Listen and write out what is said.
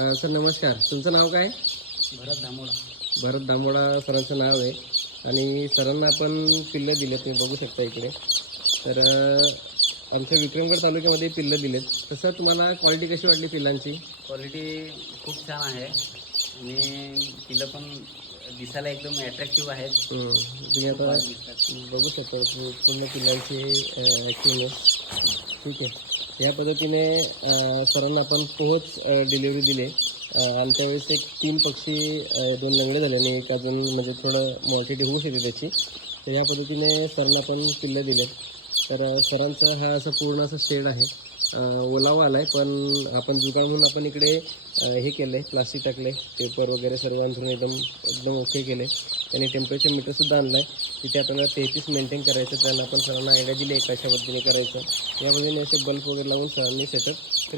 Sir नमस्कार, तुमचं नाव काय? भरत दामोडा. भरत दामोडा सरांचं नाव आहे आणि सरांना आपण पिल्लं दिले, तुम्ही बघू शकता इकडे. तर आमच्या विक्रमगड तालुक्यामध्ये पिल्लं दिलेत. तसं तुम्हाला क्वालिटी कशी वाटली पिल्लांची? क्वालिटी खूप छान आहे आणि पिलं पण दिसायला एकदम अट्रॅक्टिव्ह आहेत. तुम्ही आता बघू शकता पूर्ण पिल्लांची ॲक्टिव्हनेस. ठीक आहे. या पद्धतीने सरांना आपण पोहोच डिलिव्हरी दिली. आमच्या वेळेस एक 3 पक्षी 2 लंगडे झाले आणि एक अजून म्हणजे थोडं मॉर्टिलिटी होऊ शकते त्याची. तर या पद्धतीने सरांना आपण पिल्लं दिलेत. तर सरांचं हा असं पूर्ण असं शेड आहे. ओलावा आला आहे, पण आपण जुगाड म्हणून आपण इकडे हे केलं आहे, प्लास्टिक टाकलं आहे, पेपर वगैरे सर्व अंथरून एकदम एकदम ओके केलं आहे. त्यांनी टेम्परेचर मीटरसुद्धा आणलं आहे. तिथे आपल्याला 33 मेंटेन करायचं. त्यांना आपण सरांना आयडिया दिली आहे कशा पद्धतीने करायचं. या पद्धतीने असे बल्ब वगैरे लावून सरांनी सेटअप